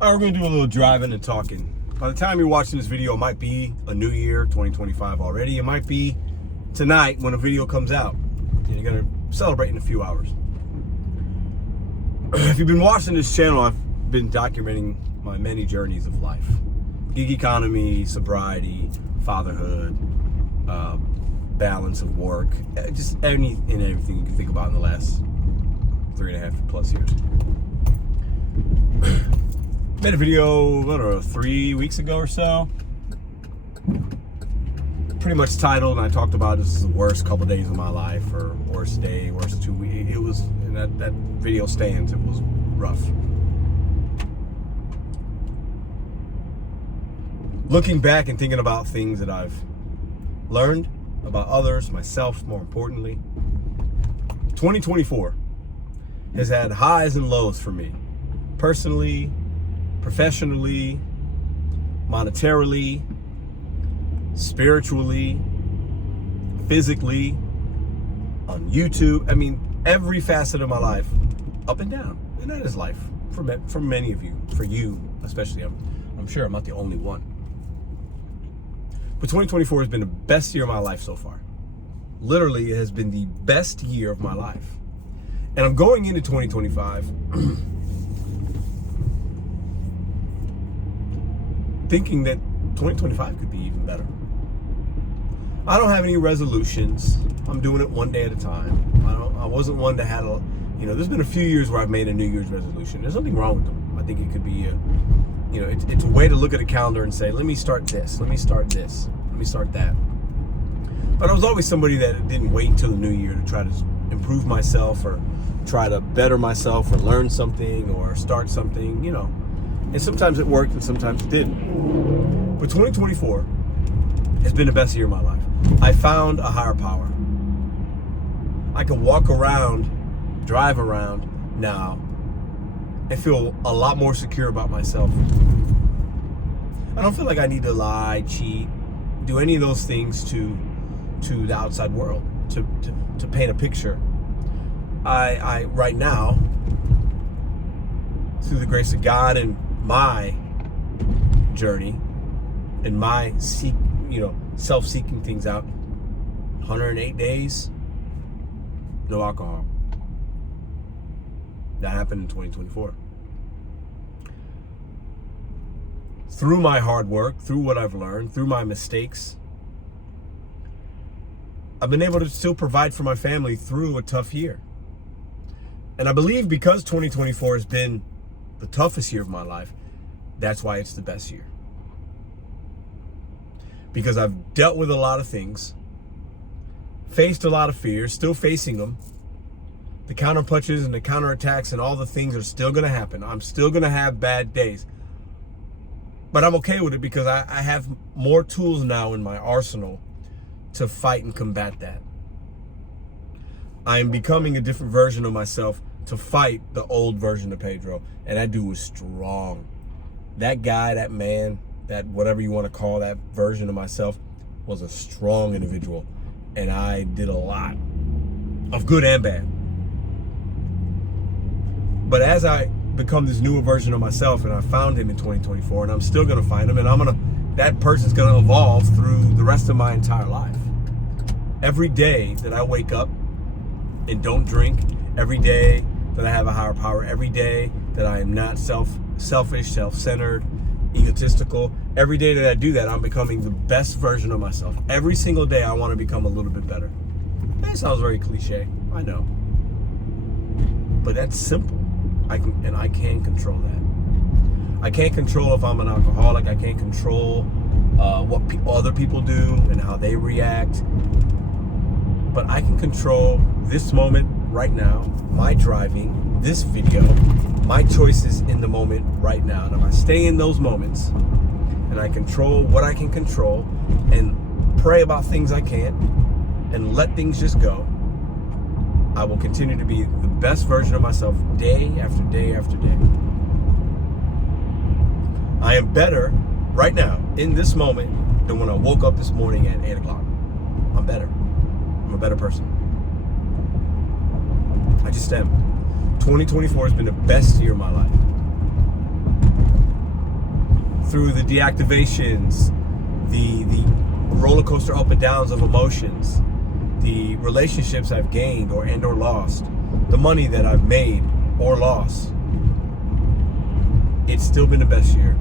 All right, we're going to do a little driving and talking. By the time you're watching this video, it might be a new year, 2025 already. It might be tonight when a video comes out. And you're going to celebrate in a few hours. If you've been watching this channel, I've been documenting my many journeys of life. Gig economy, sobriety, fatherhood, balance of work, just everything you can think about in the last 3.5 plus years. Made a video, I don't know, 3 weeks ago or so. Pretty much titled, and I talked about this is the worst couple days of my life, or worst day, worst 2 weeks. It was, and that video stands, it was rough. Looking back and thinking about things that I've learned about others, myself, more importantly. 2024 has had highs and lows for me. Personally, professionally, monetarily, spiritually, physically, on YouTube. I mean, every facet of my life, up and down. And that is life for many of you, for you especially. I'm sure I'm not the only one. But 2024 has been the best year of my life so far. Literally, it has been the best year of my life. And I'm going into 2025 thinking that 2025 could be even better. I don't have any resolutions. I'm doing it one day at a time. I wasn't one that had there's been a few years where I've made a New Year's resolution. There's nothing wrong with them. I think it could be it's a way to look at a calendar and say, let me start this, let me start this, let me start that. But I was always somebody that didn't wait until the new year to try to improve myself or try to better myself or learn something or start something, And sometimes it worked and sometimes it didn't. But 2024 has been the best year of my life. I found a higher power. I can walk around, drive around now, and feel a lot more secure about myself. I don't feel like I need to lie, cheat, do any of those things to the outside world, to paint a picture. I right now, through the grace of God and my journey and my self-seeking things out, 108 days, no alcohol. That happened in 2024. Through my hard work, through what I've learned, through my mistakes, I've been able to still provide for my family through a tough year. And I believe because 2024 has been the toughest year of my life, that's why it's the best year. Because I've dealt with a lot of things, faced a lot of fears, still facing them. The counter punches and the counter attacks and all the things are still going to happen. I'm still going to have bad days. But I'm okay with it because I have more tools now in my arsenal to fight and combat that. I am becoming a different version of myself to fight the old version of Pedro. And that dude was strong. That guy, that man, that whatever you want to call that version of myself, was a strong individual. And I did a lot of good and bad. But as I become this newer version of myself, and I found him in 2024, and I'm still gonna find him, and that person's gonna evolve through the rest of my entire life. Every day that I wake up and don't drink, every day that I have a higher power, every day that I am not selfish, self-centered, egotistical, every day that I do that, I'm becoming the best version of myself. Every single day I wanna become a little bit better. That sounds very cliche, I know. But that's simple. I can control that. I can't control if I'm an alcoholic. I can't control what other people do and how they react. But I can control this moment right now, my driving, this video, my choices in the moment right now. And if I stay in those moments and I control what I can control and pray about things I can't and let things just go, I will continue to be the best version of myself day after day after day. I am better right now, in this moment, than when I woke up this morning at 8 o'clock. I'm better. I'm a better person. I just am. 2024 has been the best year of my life. through the deactivations, the roller coaster up and downs of emotions, the relationships I've gained or lost, the money that I've made or lost, it's still been the best year.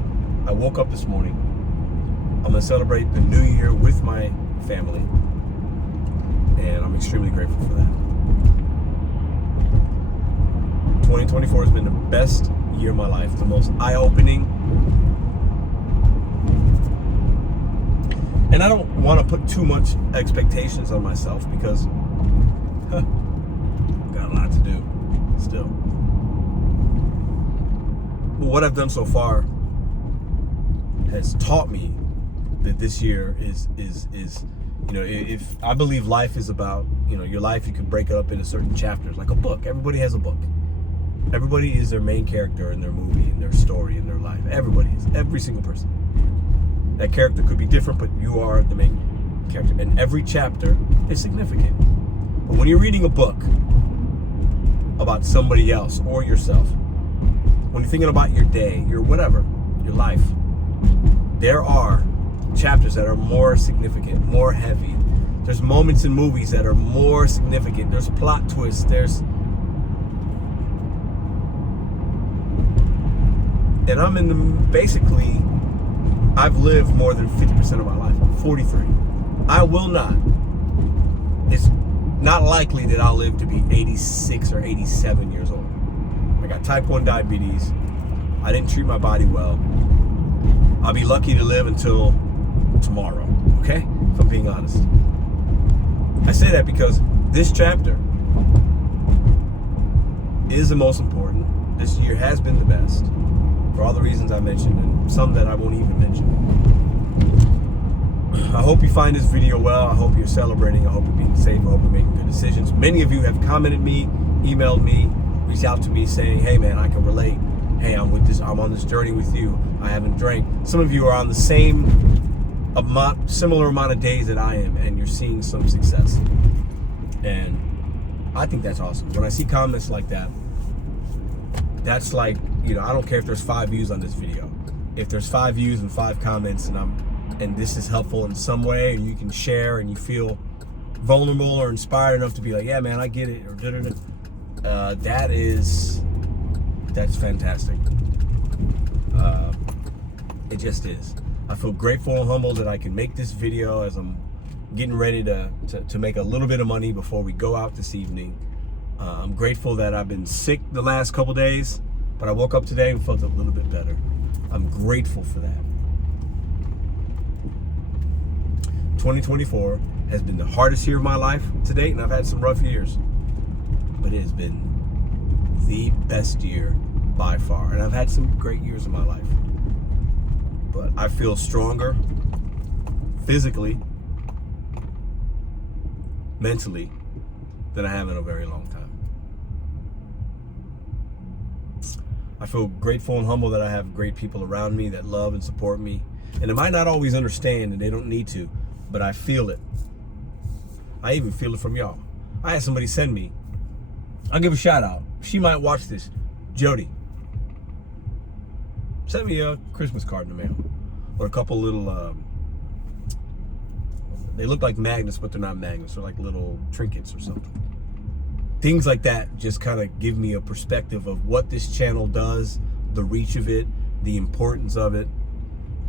I woke up this morning. I'm gonna celebrate the new year with my family, and I'm extremely grateful for that. 2024 has been the best year of my life, the most eye-opening. And I don't want to put too much expectations on myself because I've got a lot to do still. But what I've done so far has taught me that this year is if I believe life is about, your life, you can break it up into certain chapters, like a book. Everybody has a book. Everybody is their main character in their movie, in their story, in their life. Everybody is. Every single person. That character could be different, but you are the main character. And every chapter is significant. But when you're reading a book about somebody else or yourself, when you're thinking about your day, your whatever, your life, there are chapters that are more significant, more heavy. There's moments in movies that are more significant. There's plot twists. And basically, I've lived more than 50% of my life. I'm 43. It's not likely that I'll live to be 86 or 87 years old. I got type 1 diabetes. I didn't treat my body well. I'll be lucky to live until tomorrow, okay? If I'm being honest. I say that because this chapter is the most important. This year has been the best. For all the reasons I mentioned, and some that I won't even mention. I hope you find this video well. I hope you're celebrating. I hope you're being safe. I hope you're making good decisions. Many of you have commented me, emailed me, reached out to me saying, hey man, I can relate. Hey, I'm on this journey with you. I haven't drank. Some of you are on the similar amount of days that I am, and you're seeing some success. And I think that's awesome. When I see comments like that, that's like, I don't care if there's 5 views on this video. If there's 5 views and 5 comments and this is helpful in some way, and you can share and you feel vulnerable or inspired enough to be like, yeah man, I get it, or that's fantastic. It just is. I feel grateful and humbled that I can make this video as I'm getting ready to make a little bit of money before we go out this evening. I'm grateful that I've been sick the last couple days, but I woke up today and felt a little bit better. I'm grateful for that. 2024 has been the hardest year of my life to date, and I've had some rough years. But it has been the best year by far. And I've had some great years in my life. But I feel stronger physically, mentally, than I have in a very long time. I feel grateful and humble that I have great people around me that love and support me. And they might not always understand, and they don't need to, but I feel it. I even feel it from y'all. I had somebody send me, I'll give a shout out. She might watch this. Jody, send me a Christmas card in the mail. Or a couple little, they look like magnets, but they're not magnets. They're like little trinkets or something. Things like that just kind of give me a perspective of what this channel does, the reach of it, the importance of it,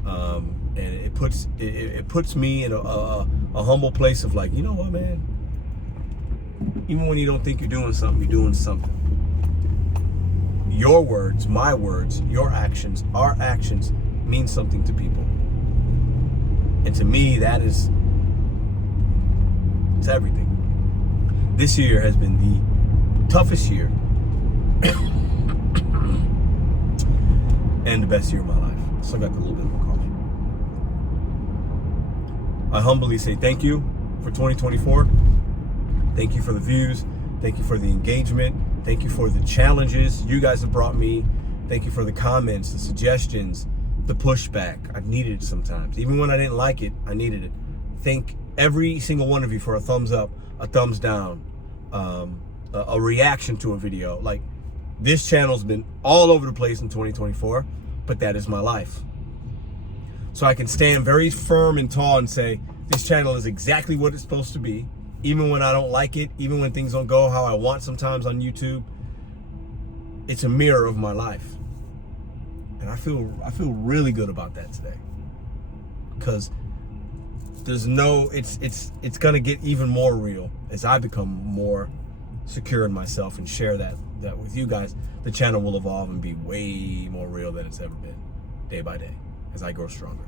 and it puts me in a humble place of like, you know what, man? Even when you don't think you're doing something, you're doing something. Your words, my words, your actions, our actions mean something to people, and to me, it's everything. This year has been the toughest year and the best year of my life. So I got a little bit of a cough. I humbly say thank you for 2024. Thank you for the views. Thank you for the engagement. Thank you for the challenges you guys have brought me. Thank you for the comments, the suggestions, the pushback. I needed it sometimes. Even when I didn't like it, I needed it. Thank every single one of you for a thumbs up, a thumbs down, a reaction to a video. Like, this channel's been all over the place in 2024, but that is my life. So I can stand very firm and tall and say, this channel is exactly what it's supposed to be. Even when I don't like it, even when things don't go how I want sometimes on YouTube, it's a mirror of my life. And I feel really good about that today. Because it's gonna get even more real as I become more secure in myself and share that with you guys. The channel will evolve and be way more real than it's ever been, day by day, as I grow stronger.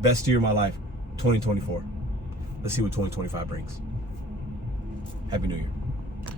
Best year of my life, 2024. Let's see what 2025 brings. Happy New Year.